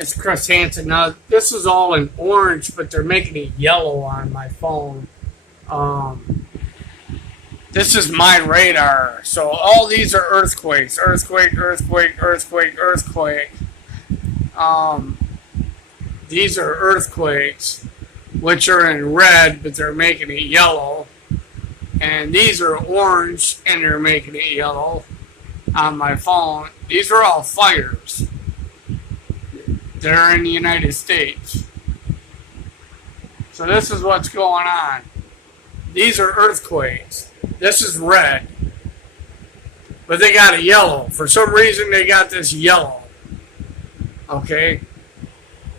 It's Chris Hansen. Now, this is all in orange, but they're making it yellow on my phone. Um, this is my radar. So all these are earthquakes. Earthquake, earthquake, earthquake, earthquake. Um, these are earthquakes, which are in red, but they're making it yellow. And these are orange, and they're making it yellow on my phone. These are all fires. They're in the United States. So this is what's going on. These are earthquakes. This is red. But they got a yellow. For some reason, they got this yellow. Okay?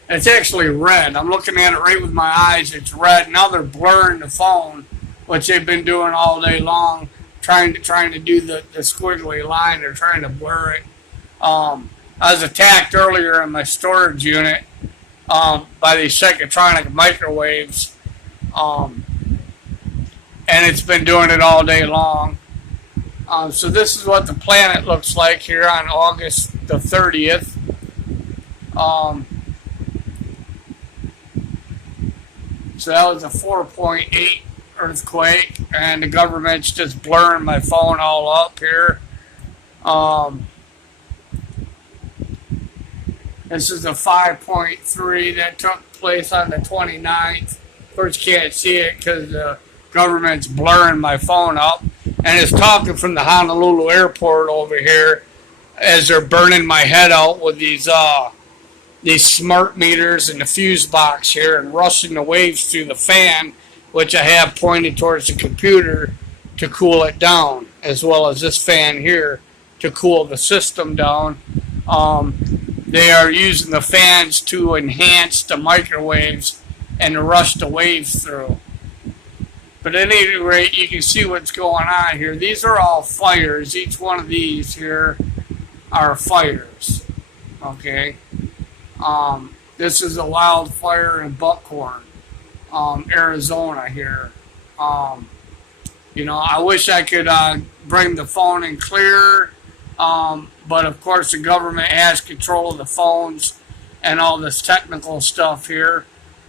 It's actually red. I'm looking at it right with my eyes. It's red. Now they're blurring the phone, which they've been doing all day long, trying to do the squiggly line. They're trying to blur it. I was attacked earlier in my storage unit by these Seikotronic microwaves, and it's been doing it all day long. So this is what the planet looks like here on August the 30th. So that was a 4.8 earthquake, and the government's just blurring my phone all up here. This is a 5.3 that took place on the 29th. Of course, you can't see it because the government's blurring my phone up. And it's talking from the Honolulu airport over here as they're burning my head out with these smart meters and the fuse box here and rushing the waves through the fan, which I have pointed towards the computer to cool it down, as well as this fan here to cool the system down. They are using the fans to enhance the microwaves and to rush the waves through. But at any rate, you can see what's going on here. These are all fires. Each one of these here are fires. Okay. This is a wildfire in Buckhorn, Arizona here. I wish I could bring the phone in clearer. But of course the government has control of the phones and all this technical stuff here.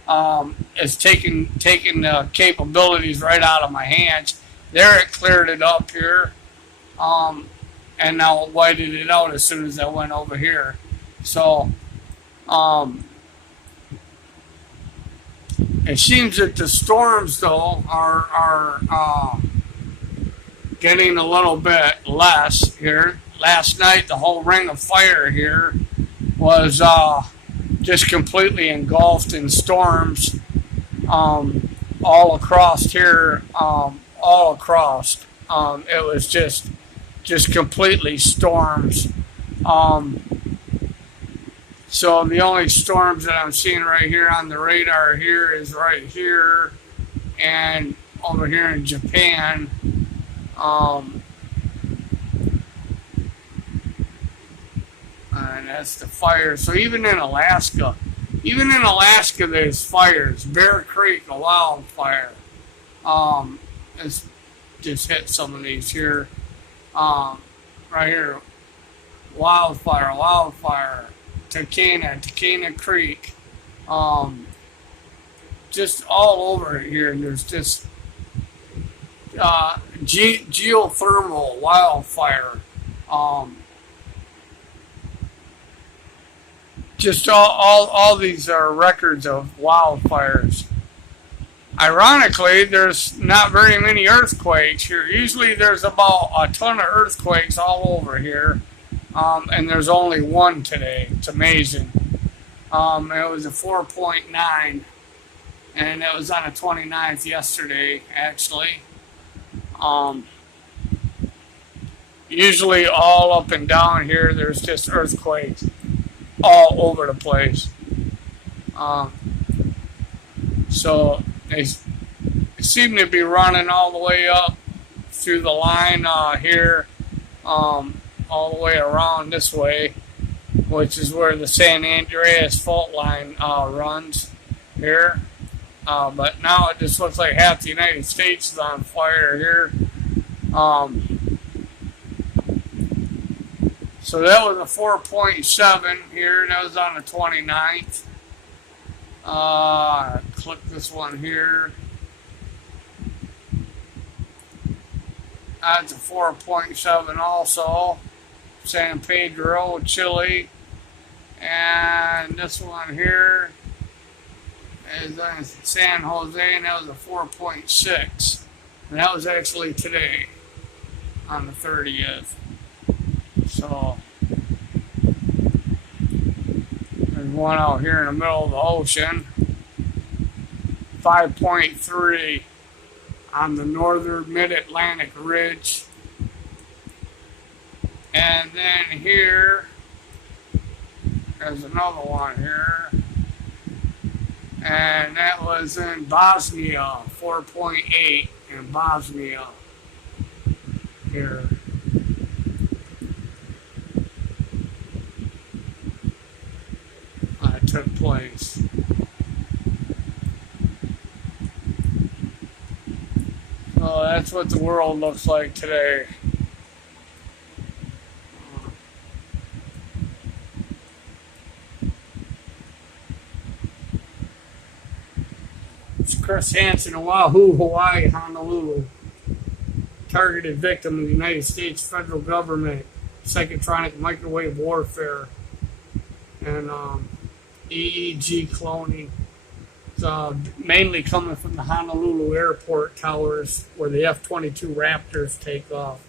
It's taking the capabilities right out of my hands. There it cleared it up here. And now it whited it out as soon as I went over here. So it seems that the storms though are getting a little bit less here. Last night, the whole ring of fire here was just completely engulfed in storms all across here, all across. It was just completely storms. So the only storms that I'm seeing right here on the radar here is right here and over here in Japan. And that's the fire. So even in Alaska, there's fires. Bear Creek, a wildfire. It's just hit some of these here. Right here, wildfire. Takena Creek. Just all over here. There's just geothermal wildfire. Just all these are records of wildfires. Ironically, there's not very many earthquakes here. Usually there's about a ton of earthquakes all over here. And there's only one today. It's amazing. It was a 4.9. And it was on the 29th yesterday, actually. Usually all up and down here, there's just earthquakes all over the place. So they seem to be running all the way up through the line here, all the way around this way, which is where the San Andreas fault line runs here. But now it just looks like half the United States is on So that was a 4.7 here. That was on the 29th. Click this one here. That's a 4.7 also. San Pedro, Chile. And this one here is in San Jose, and that was a 4.6. And that was actually today on the 30th. So there's one out here in the middle of the ocean. 5.3 on the northern mid-Atlantic ridge. And then here, there's another one here. And that was in Bosnia, 4.8 in Bosnia. Here. That took place. So that's what the world looks like today. It's Chris Hansen, Oahu, Hawaii, Honolulu. Targeted victim of the United States federal government, psychotronic microwave warfare, and EEG cloning. It's mainly coming from the Honolulu airport towers where the F-22 Raptors take off.